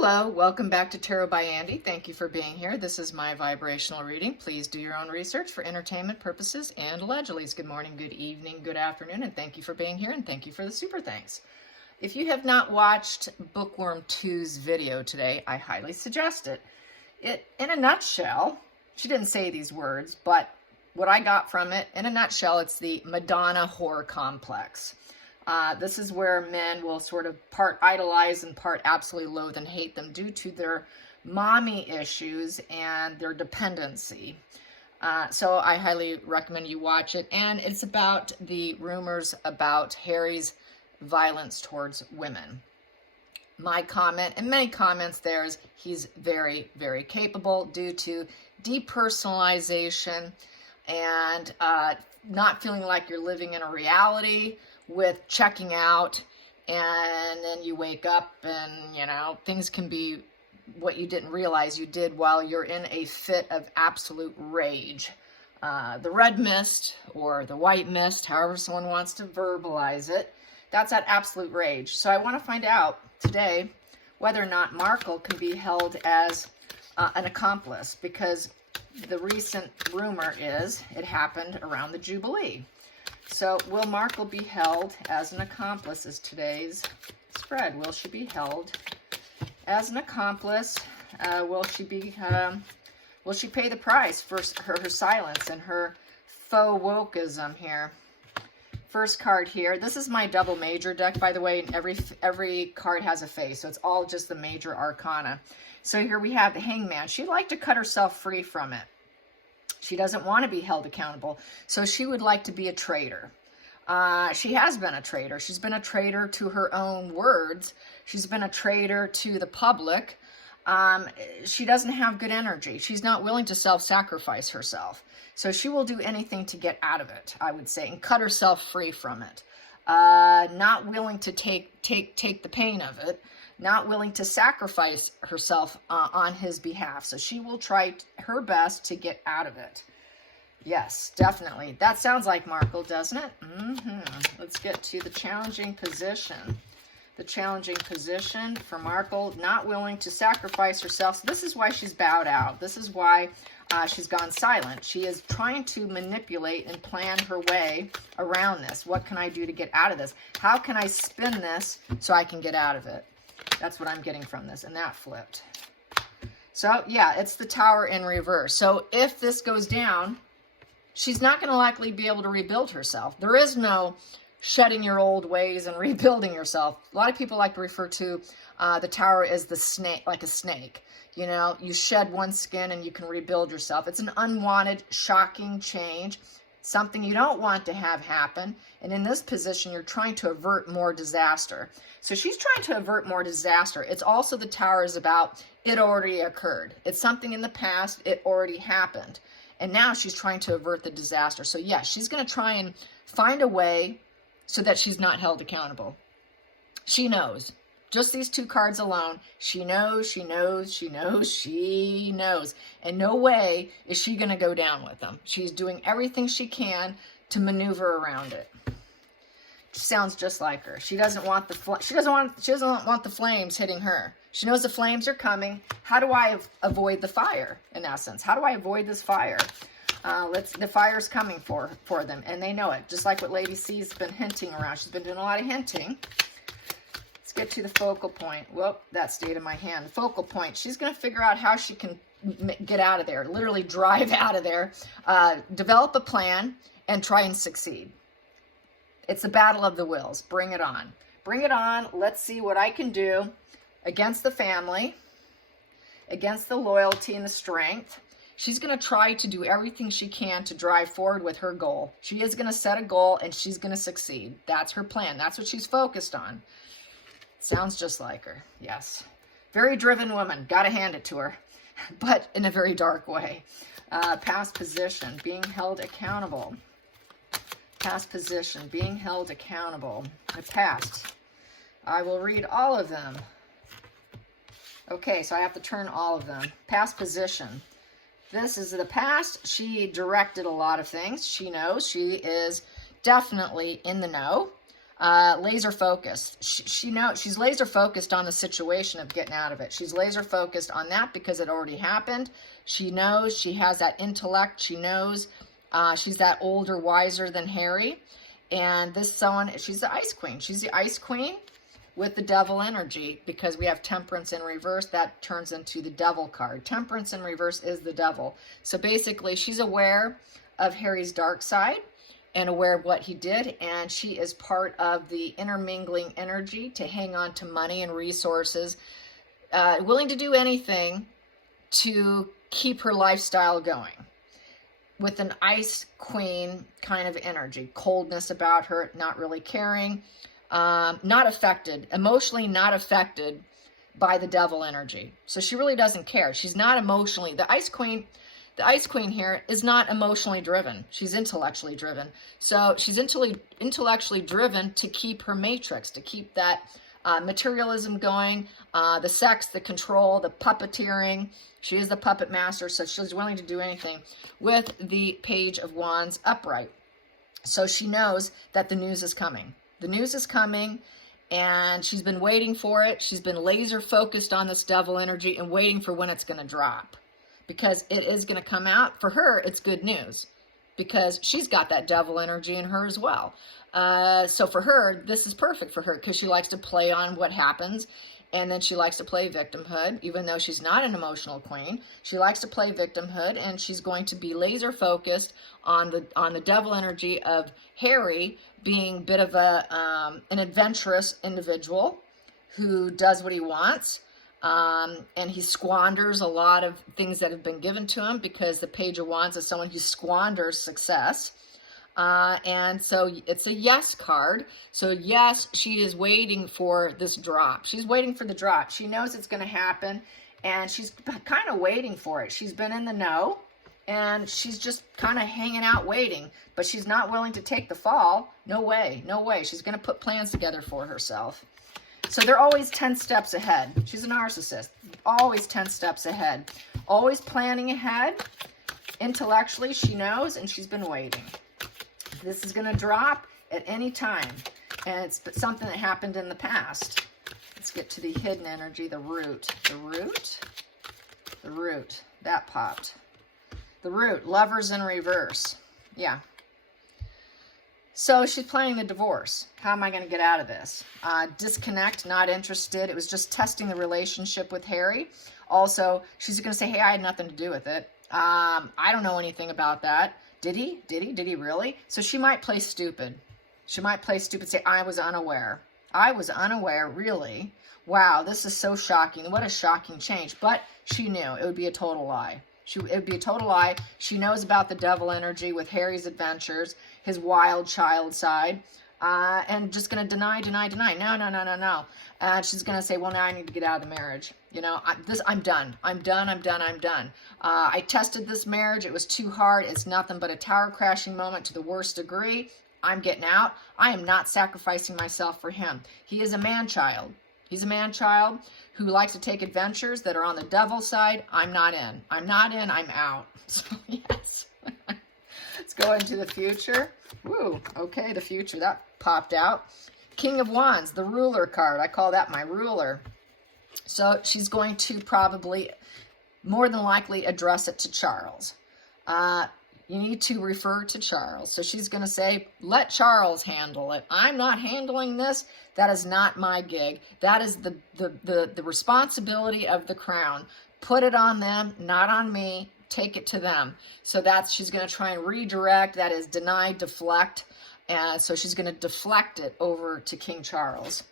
Hello, welcome back to Tarot by Andy. Thank you for being here. This is my vibrational reading. Please do your own research for entertainment purposes and allegedly. Good morning, good evening, good afternoon, and thank you for being here and thank you for the super thanks. If you have not watched Bookworm 2's video today, I highly suggest it. In a nutshell, she didn't say these words, but what I got from it, in a nutshell, it's the Madonna whore complex. This is where men will sort of part idolize and part absolutely loathe and hate them due to their mommy issues and their dependency. So I highly recommend you watch it. And it's about the rumors about Harry's violence towards women. My comment, and many comments there, is he's very, very capable due to depersonalization and not feeling like you're living in a reality, with checking out, and then you wake up and, you know, things can be what you didn't realize you did while you're in a fit of absolute rage. The red mist or the white mist, however someone wants to verbalize it, that's that absolute rage. So I want to find out today whether or not Markle can be held as an accomplice, because the recent rumor is it happened around the Jubilee. So will Markle be held as an accomplice is today's spread. Will she be held as an accomplice? Will she pay the price for her silence and her faux wokeism here? First card here. This is my double major deck, by the way, and every card has a face, so it's all just the major arcana. So here we have the Hangman. She'd like to cut herself free from it. She doesn't want to be held accountable, so she would like to be a traitor. She has been a traitor. She's been a traitor to her own words. She's been a traitor to the public. She doesn't have good energy. She's not willing to self-sacrifice herself. So she will do anything to get out of it, I would say, and cut herself free from it. Not willing to take the pain of it. Not willing to sacrifice herself on his behalf. So she will try her best to get out of it. Yes, definitely. That sounds like Markle, doesn't it? Let's get to the challenging position. The challenging position for Markle, not willing to sacrifice herself. So this is why she's bowed out. This is why she's gone silent. She is trying to manipulate and plan her way around this. What can I do to get out of this? How can I spin this so I can get out of it? That's what I'm getting from this, and that flipped. So, yeah, it's the Tower in reverse. So if this goes down, she's not going to likely be able to rebuild herself. There is no shedding your old ways and rebuilding yourself. A lot of people like to refer to the Tower as the snake, like a snake. You know, you shed one skin and you can rebuild yourself. It's an unwanted, shocking change, something you don't want to have happen. And in this position, you're trying to avert more disaster. So she's trying to avert more disaster. It's also the Tower is about it already occurred. It's something in the past. It already happened. And now she's trying to avert the disaster. So yes, she's going to try and find a way so that she's not held accountable. She knows. Just these two cards alone, she knows, she knows, she knows, she knows. And no way is she going to go down with them. She's doing everything she can to maneuver around it. Sounds just like her. She doesn't want the flames hitting her. She knows the flames are coming. How do I avoid the fire, in essence? How do I avoid this fire? The fire's coming for them, and they know it. Just like what Lady C's been hinting around. She's been doing a lot of hinting. Let's get to the focal point. Whoop, that stayed in my hand. The focal point. She's going to figure out how she can get out of there, literally drive out of there, develop a plan, and try and succeed. It's a battle of the wills. Bring it on. Bring it on. Let's see what I can do against the family, against the loyalty and the strength. She's going to try to do everything she can to drive forward with her goal. She is going to set a goal and she's going to succeed. That's her plan. That's what she's focused on. Sounds just like her. Yes. Very driven woman. Got to hand it to her. But in a very dark way. Past position. Being held accountable. Past position. Being held accountable. The past. I will read all of them. Okay, so I have to turn all of them. Past position. This is the past. She directed a lot of things. She knows. She is definitely in the know. laser focused. She knows she's laser focused on the situation of getting out of it. She's laser focused on that because it already happened. She knows, she has that intellect. She knows she's that older, wiser than Harry. And this someone, she's the Ice Queen. She's the Ice Queen with the Devil energy, because we have Temperance in reverse. That turns into the Devil card. Temperance in reverse is the Devil. So basically, she's aware of Harry's dark side and aware of what he did, and she is part of the intermingling energy to hang on to money and resources, willing to do anything to keep her lifestyle going, with an Ice Queen kind of energy, coldness about her, not really caring, not affected, emotionally not affected by the Devil energy. So she really doesn't care. She's not emotionally, the Ice Queen here is not emotionally driven. She's intellectually driven. So she's intellectually driven to keep her matrix, to keep that materialism going, the sex, the control, the puppeteering. She is the puppet master, so she's willing to do anything with the Page of Wands upright. So she knows that the news is coming. The news is coming, and she's been waiting for it. She's been laser focused on this Devil energy and waiting for when it's going to drop, because it is going to come out. For her, it's good news, because she's got that Devil energy in her as well. So for her, this is perfect for her, because she likes to play on what happens. And then she likes to play victimhood, even though she's not an emotional queen. She likes to play victimhood, and she's going to be laser focused on the Devil energy of Harry being a bit of an adventurous individual who does what he wants, and he squanders a lot of things that have been given to him, because the Page of Wands is someone who squanders success. And so it's a yes card. So yes, she is waiting for this drop. She's waiting for the drop. She knows it's going to happen, and she's kind of waiting for it. She's been in the know, and she's just kind of hanging out waiting, but she's not willing to take the fall. No way, no way. She's going to put plans together for herself. So they're always 10 steps ahead. She's a narcissist. Always 10 steps ahead. Always planning ahead. Intellectually, she knows, and she's been waiting. This is going to drop at any time, and it's something that happened in the past. Let's get to the hidden energy, the root. The root. That popped. The root, Lovers in reverse. Yeah. So she's planning the divorce. How am I going to get out of this? Disconnect, not interested. It was just testing the relationship with Harry. Also, she's going to say, hey, I had nothing to do with it. I don't know anything about that. Did he? Did he really? So she might play stupid. She might play stupid, say, I was unaware. I was unaware, really? Wow, this is so shocking. What a shocking change. But she knew it would be a total lie. It would be a total lie. She knows about the Devil energy with Harry's adventures, his wild child side, and just going to deny. No. And she's going to say, well, now I need to get out of the marriage. You know, I'm done. I'm done. I tested this marriage. It was too hard. It's nothing but a tower crashing moment to the worst degree. I'm getting out. I am not sacrificing myself for him. He is a man-child. He's a man-child who likes to take adventures that are on the Devil side. I'm not in. I'm out. So, yes. Let's go into the future. Woo, okay, the future. That popped out. King of Wands, the ruler card. I call that my ruler. So she's going to probably, more than likely, address it to Charles. You need to refer to Charles. So she's going to say, let Charles handle it. I'm not handling this. That is not my gig. That is the responsibility of the crown. Put it on them, not on me. Take it to them. So she's going to try and redirect. That is deny, deflect. And so she's going to deflect it over to King Charles.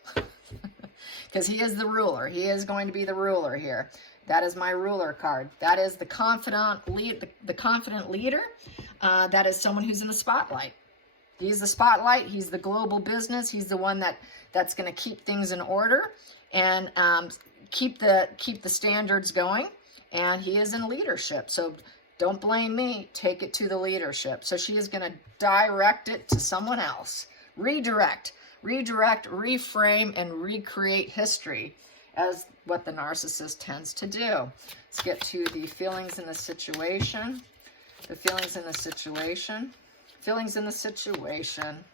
Because he is the ruler. He is going to be the ruler here. That is my ruler card. That is the confident leader. That is someone who's in the spotlight. He's the spotlight. He's the global business. He's the one that's going to keep things in order and keep the standards going. And he is in leadership. So don't blame me. Take it to the leadership. So she is going to direct it to someone else. Redirect, reframe, and recreate history as what the narcissist tends to do. Let's get to the feelings in the situation. The feelings in the situation. Feelings in the situation.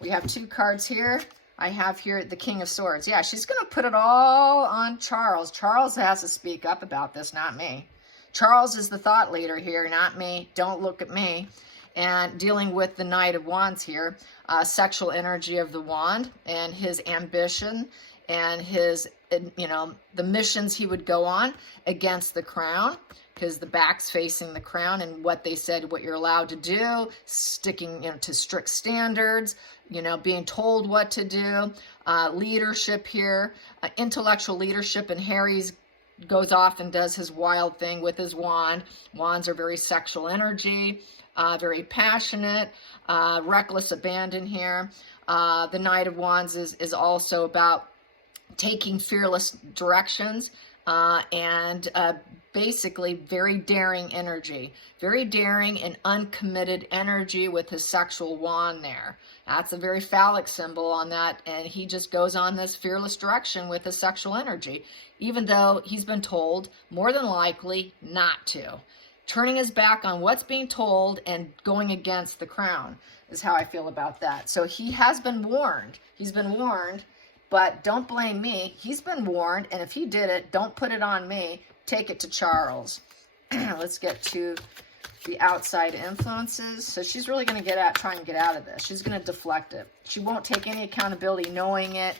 We have 2 cards here. I have here the King of Swords. Yeah, she's going to put it all on Charles. Charles has to speak up about this, not me. Charles is the thought leader here, not me. Don't look at me. And dealing with the Knight of Wands here, sexual energy of the wand and his ambition and his, you know, the missions he would go on against the crown, because the back's facing the crown, and what they said, what you're allowed to do, sticking, you know, to strict standards, you know, being told what to do, leadership here, intellectual leadership, and Harry's goes off and does his wild thing with his wand. Wands are very sexual energy, very passionate, reckless abandon here. The Knight of Wands is also about taking fearless directions, and basically very daring energy, very daring and uncommitted energy with his sexual wand there. That's a very phallic symbol on that, and he just goes on this fearless direction with his sexual energy, even though he's been told more than likely not to. Turning his back on what's being told and going against the crown is how I feel about that. So he has been warned. He's been warned, but don't blame me. He's been warned, and if he did it, don't put it on me. Take it to Charles. Let's get to the outside influences. So she's really going to try and get out of this. She's going to deflect it. She won't take any accountability knowing it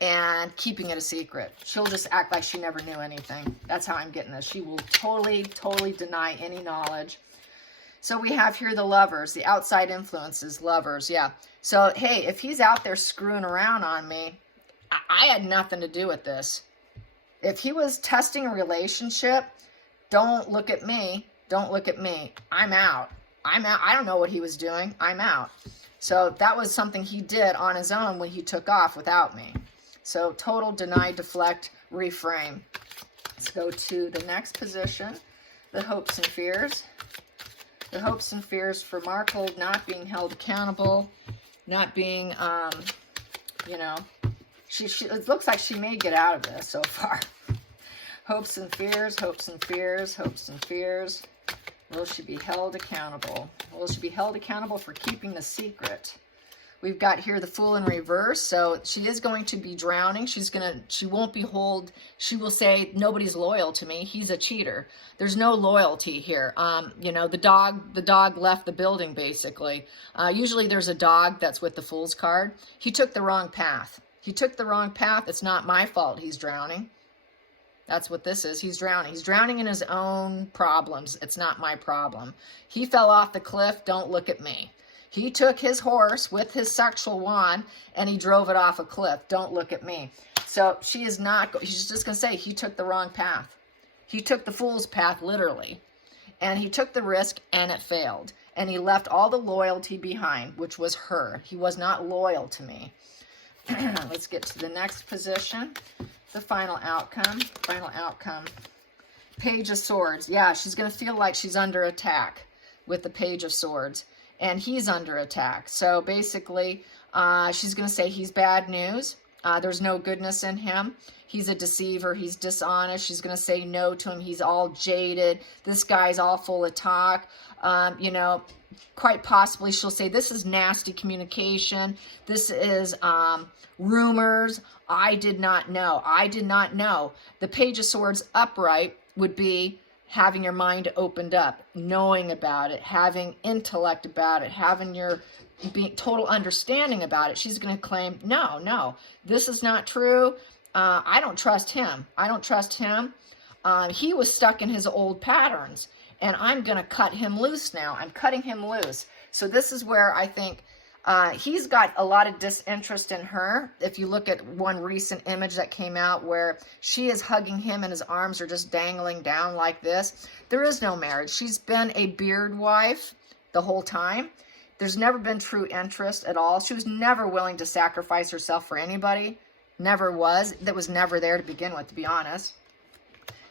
and keeping it a secret. She'll just act like she never knew anything. That's how I'm getting this. She will totally deny any knowledge. So we have here the Lovers, the outside influences, Lovers, yeah. So, hey, if he's out there screwing around on me, I had nothing to do with this. If he was testing a relationship, don't look at me. Don't look at me. I'm out. I'm out. I don't know what he was doing. I'm out. So that was something he did on his own when he took off without me. So total, deny, deflect, reframe. Let's go to the next position, the hopes and fears. The hopes and fears for Markle, not being held accountable, not being, you know, it looks like she may get out of this so far. Hopes and fears, hopes and fears, hopes and fears. Will she be held accountable? Will she be held accountable for keeping the secret? We've got here the Fool in reverse, so she is going to be drowning. She won't be she will say, nobody's loyal to me. He's a cheater. There's no loyalty here. You know, the dog left the building, basically. Usually there's a dog that's with the Fool's card. He took the wrong path. He took the wrong path. It's not my fault he's drowning. That's what this is. He's drowning. He's drowning in his own problems. It's not my problem. He fell off the cliff. Don't look at me. He took his horse with his sexual wand and he drove it off a cliff. Don't look at me. So she's just going to say he took the wrong path. He took the fool's path, literally. And he took the risk and it failed. And he left all the loyalty behind, which was her. He was not loyal to me. Let's get to the next position. The final outcome. Final outcome. Page of Swords. Yeah, she's going to feel like she's under attack with the Page of Swords. And he's under attack. So basically, she's going to say he's bad news. There's no goodness in him. He's a deceiver. He's dishonest. She's going to say no to him. He's all jaded. This guy's all full of talk. You know, quite possibly she'll say this is nasty communication. This is rumors. I did not know. I did not know. The Page of Swords upright would be having your mind opened up, knowing about it, having intellect about it, having your total understanding about it. She's going to claim, no, this is not true. I don't trust him. I don't trust him. He was stuck in his old patterns, and I'm going to cut him loose now. I'm cutting him loose. So this is where I think he's got a lot of disinterest in her. If you look at one recent image that came out where she is hugging him and his arms are just dangling down like this, there is no marriage. She's been a beard wife the whole time. There's never been true interest at all. She was never willing to sacrifice herself for anybody. Never was. That was never there to begin with, to be honest.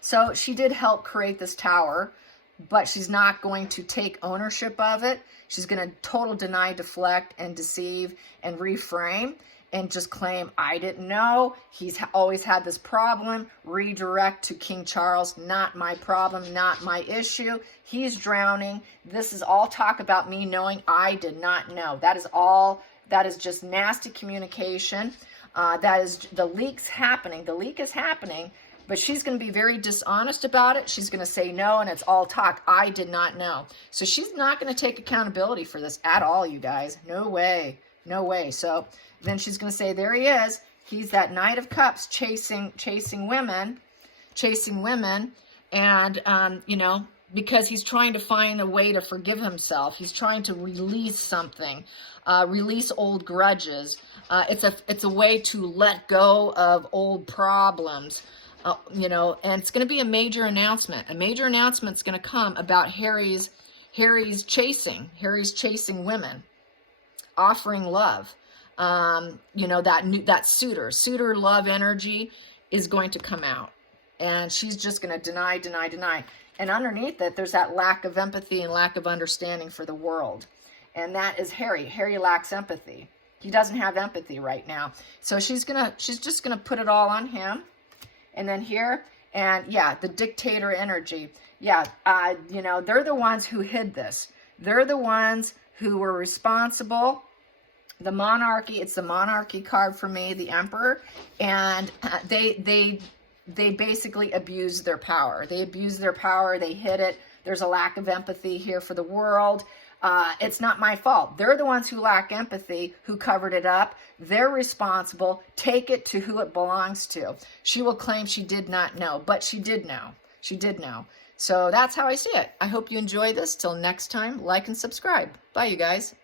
So she did help create this tower, but she's not going to take ownership of it. She's going to total deny, deflect, and deceive, and reframe, and just claim, I didn't know. He's always had this problem. Redirect to King Charles. Not my problem, not my issue. He's drowning. This is all talk about me knowing I did not know. That is all That is just nasty communication. That is the leak's happening. The leak is happening, but she's going to be very dishonest about it. She's going to say no, and it's all talk. I did not know. So she's not going to take accountability for this at all, you guys. No way. No way. So then she's going to say, there he is. He's that Knight of Cups chasing women. And, you know, because he's trying to find a way to forgive himself. He's trying to release something, release old grudges. It's a way to let go of old problems, you know, and it's going to be a major announcement. A major announcement's going to come about Harry's chasing women, offering love. You know, that suitor love energy is going to come out. And she's just going to deny. And underneath it, there's that lack of empathy and lack of understanding for the world. And that is Harry. Harry lacks empathy. He doesn't have empathy right now. So she's just going to put it all on him. And then here, and yeah, the dictator energy. Yeah, you know, they're the ones who hid this. They're the ones who were responsible. The monarchy, it's the monarchy card for me, the emperor. And they basically abused their power. They abused their power. They hid it. There's a lack of empathy here for the world. It's not my fault. They're the ones who lack empathy, who covered it up. They're responsible. Take it to who it belongs to. She will claim she did not know, but she did know. She did know. So that's how I see it. I hope you enjoy this. Till next time, like and subscribe. Bye, you guys.